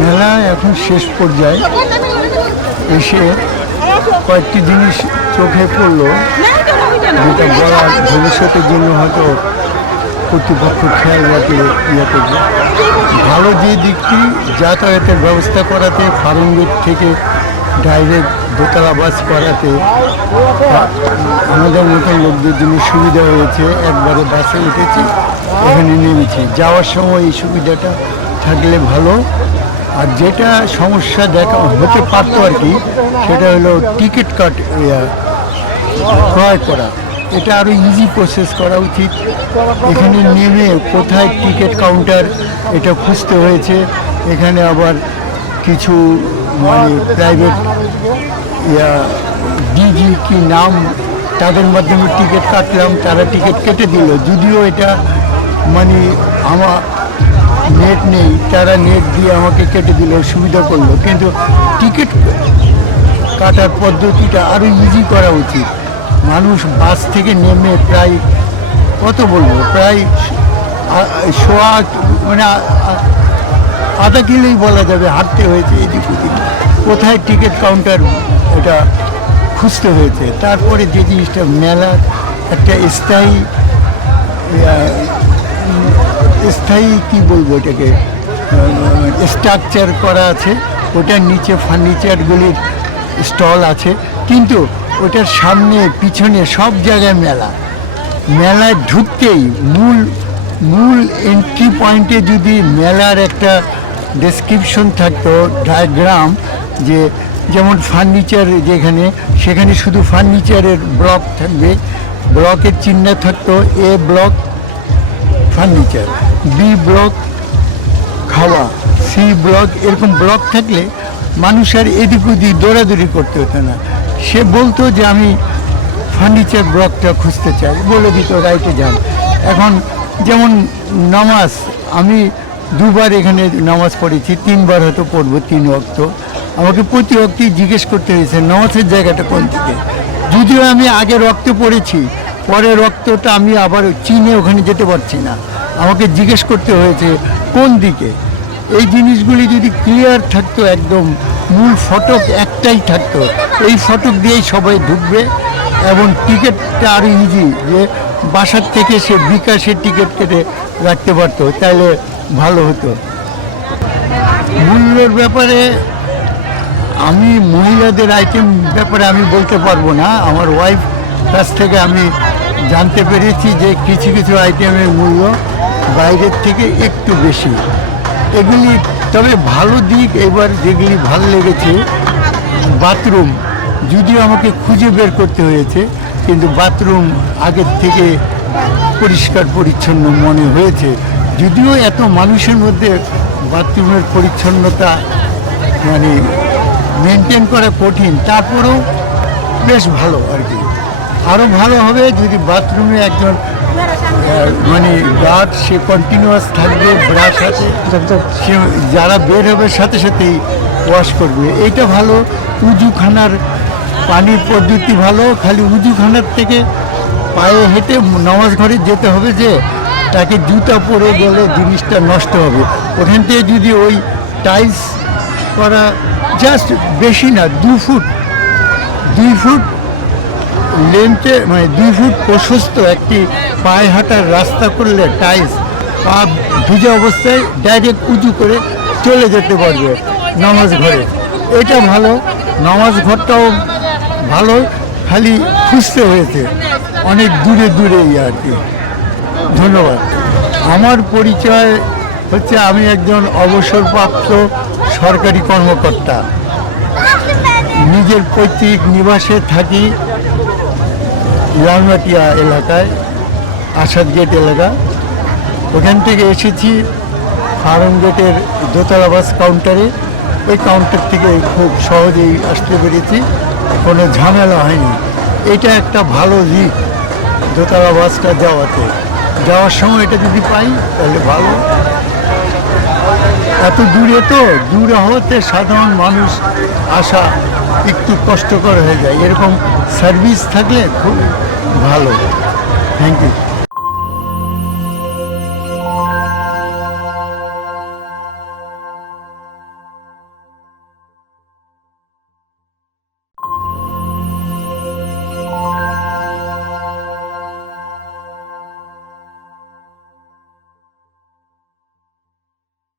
মেলা এখন শেষ পর্যায়ে এসে কয়েকটি জিনিস চোখে পড়ল, যেটা বলা ভবিষ্যতের জন্য হয়তো কর্তৃপক্ষ খেয়াল রাখে ইয়ে করবে। ভালো যে দিকটি, যাতায়াতের ব্যবস্থা করাতে ফার্মগেট থেকে ডাইরেক্ট দোতলা বাস করাতে আমাদের মতন লোকদের জন্য সুবিধা হয়েছে। একবারে বাসে উঠেছি এখানে নেমেছি। যাওয়ার সময় এই সুবিধাটা থাকলে ভালো। আর যেটা সমস্যা দেখা হতে পারতো আর কি, সেটা হলো টিকিট কাট ক্রয় করা। এটা আরও ইজি প্রসেস করা উচিত। এখানে নেমে কোথায় টিকিট কাউন্টার, এটা খুঁজতে হয়েছে। এখানে আবার কিছু মানে প্রাইভেট ইয়া ডিজি কি নাম, তাদের মাধ্যমে টিকিট কাটলাম, তারা টিকিট কেটে দিল। যদিও এটা মানে আমার নেট নেই, তারা নেট দিয়ে আমাকে কেটে দিল, সুবিধা করল। কিন্তু টিকিট কাটার পদ্ধতিটা আরও ইজি করা উচিত। মানুষ বাস থেকে নেমে প্রায়, কত বলব, প্রায় সোয়া মানে আধা কিলোই বলা যাবে হাঁটতে হয়েছে এদিক ওদিক। কোথায় টিকিট কাউন্টার, এটা খুঁজতে হয়েছে। তারপরে যে জিনিসটা মেলার একটা স্থায়ী স্থায়ী, কি বলব এটাকে? স্ট্রাকচার করা আছে। ওটার নিচে ফার্নিচারগুলির স্টল আছে। কিন্তু ওটার সামনে, পিছনে সব জায়গায় মেলা। মেলায় ঢুকতেই মূল মূল এন্ট্রি পয়েন্টে যদি মেলার একটা ডেসক্রিপশন থাকতো ডায়াগ্রাম যে যেমন ফার্নিচার যেখানে, সেখানে শুধু ফার্নিচারের ব্লক থাকবে। ব্লকের চিহ্ন থাকতো A block furniture B block খাওয়া, সি ব্লক এরকম ব্লক থাকলে মানুষ আর এদিক ওদিক দৌড়াদৌড়ি করতে হতো না। সে বলতো যে, আমি ফার্নিচার ব্লকটা খুঁজতে চাই। বলে দিত, রাইটে যান। এখন যেমন নামাজ, আমি দুবার এখানে নামাজ পড়েছি, তিনবার হয়তো পড়ব তিন অক্ত আমাকে প্রতি অক্তই জিজ্ঞেস করতে হয়েছে, নামাজের জায়গাটা কোন থেকে যদিও আমি আগে রক্ত পড়েছি পরে রক্তটা আমি আবার চিনে ওখানে যেতে পারছি না। আমাকে জিজ্ঞেস করতে হয়েছে, কোন দিকে? এই জিনিসগুলি যদি ক্লিয়ার থাকতো একদম, মূল ফটক একটাই থাকতো। এই ফটক দিয়েই সবাই ঢুকবে এবং টিকিটটা আরও ইজি যে বাসার থেকে সে বিকাশের টিকিট কেটে রাখতে পারতো, তাহলে ভালো হতো। মূল্যের ব্যাপারে আমি মহিলাদের আইটেম ব্যাপারে আমি বলতে পারব না। আমার ওয়াইফ কাছ থেকে আমি জানতে পেরেছি যে কিছু কিছু আইটেমের মূল্য বাইরের থেকে একটু বেশি। এগুলি, তবে ভালো দিক এবার যেগুলি ভালো লেগেছে, বাথরুম। যদিও আমাকে খুঁজে বের করতে হয়েছে, কিন্তু বাথরুম আগের থেকে পরিষ্কার পরিচ্ছন্ন মনে হয়েছে। যদিও এত মানুষের মধ্যে বাথরুমের পরিচ্ছন্নতা মানে মেনটেন করা কঠিন, তারপরেও বেশ ভালো আর কি। আরও ভালো হবে যদি বাথরুমে একজন মানে গার্ড সে কন্টিনিউয়াস থাকবে ব্রাশ আছে, সে যারা বের হবে সাথে সাথেই ওয়াশ করবে। এটা ভালো, উজুখানার পানির পদ্ধতি ভালো, খালি উজুখানার থেকে পায়ে হেঁটে নামাজ ঘরে যেতে হবে যে, তাকে জুতা পরে গেলে জিনিসটা নষ্ট হবে। ওখান থেকে যদি ওই টাইলস করা জাস্ট বেশি না, দু ফুট, দুই ফুট লেন্থে মানে দুই ফুট প্রশস্ত একটি পায়ে হাঁটার রাস্তা করলে টাইলস, পা ভিজে অবস্থায় ডাইরেক্ট উঁচু করে চলে যেতে পারবে নামাজ ঘরে। এটা ভালো, নামাজ ঘরটাও ভালো, খালি খুঁজতে হয়েছে, অনেক দূরে দূরেই আর কি। ধন্যবাদ। আমার পরিচয় হচ্ছে আমি একজন অবসরপ্রাপ্ত সরকারি কর্মকর্তা। নিজের পৈতৃক নিবাসে থাকি লালমাটিয়া এলাকায়, আসাদ গেট এলাকা। ওখান থেকে এসেছি ফার্ম গেটের দোতলা বাস কাউন্টারে। ওই কাউন্টার থেকে খুব সহজেই আসতে পেরেছি। কোনো ঝামেলা হয়নি। এটা একটা ভালো দিক, দোতলা বাসটা যাওয়াতে। যাওয়ার সময় এটা যদি পাই, তাহলে ভালো। এত দূরে তো দূরে হতে সাধারণ মানুষ আসা একটু কষ্টকর হয়ে যায়। এরকম সার্ভিস থাকলে খুব ভালো। Thank you